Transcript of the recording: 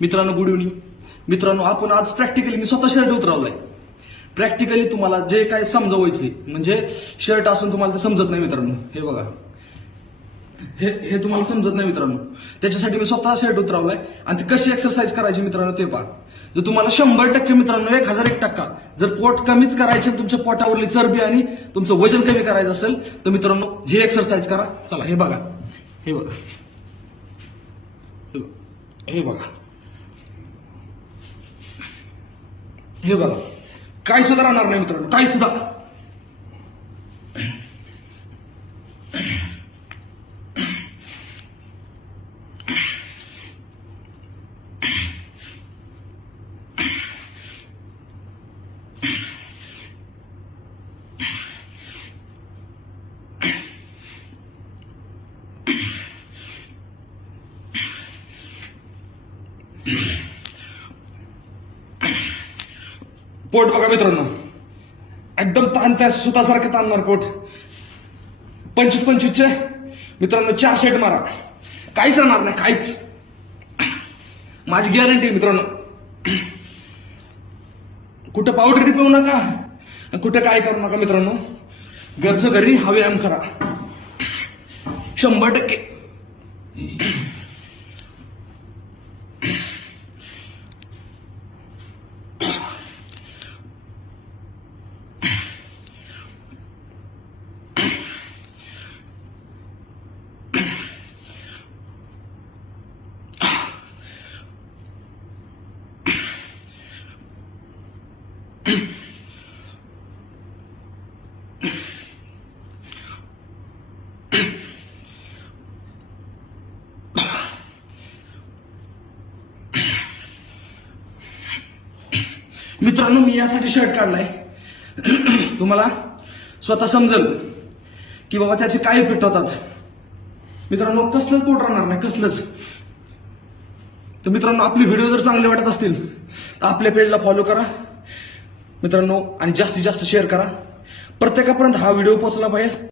मित्रांनो, good evening. मित्रांनो, आपण आज प्रॅक्टिकली मी स्वतः शर्ट उतरवलाय. प्रॅक्टिकली तुम्हाला जे काय समजवायचे, म्हणजे शर्ट असून तुम्हाला ते समजत नाही मित्रांनो. हे बघा, हे तुम्हाला समजत नाही मित्रांनो. त्याच्यासाठी मी स्वतः शर्ट उतरवलाय आणि ते कशी एक्सरसाइज करायची मित्रांनो ते पहा. जर तुम्हाला 100% मित्रांनो 1001% जर पोट कमीच करायचे, तुमच्या पोटावरली चरबी आणि तुमचं वजन कमी करायचं असेल तर मित्रांनो हे एक्सरसाइज करा. चला, हे बघा, हे बघा, हे बघा, हे बघा. काय सुद्धा राहणार नाही मित्रांनो, काय सुद्धा. पोट बघा मित्रांनो, एकदम ताणत्या सुतासारखं ताणणार पोट. 25-25चे मित्रांनो 4 सेट मारा, काहीच राहणार नाही, काहीच. माझी गॅरंटी मित्रांनो. कुठं पावडर पिऊ नका, कुठं काय करू नका मित्रांनो. घरचं घरी हा व्यायाम करा 100%. मित्रांनो, मी यासाठी शर्ट काढलाय, तुम्हाला स्वतः समजेल की बाबा त्याचे काय इफेक्ट होतात. मित्रांनो, कसलंच पोट राहणार नाही, कसलंच. तर मित्रांनो, आपले व्हिडिओ जर चांगले वाटत असतील तर आपल्या पेजला फॉलो करा मित्रांनो, आणि जास्तीत जास्त शेअर करा. प्रत्येकापर्यंत हा व्हिडिओ पोहोचला पाहिजे.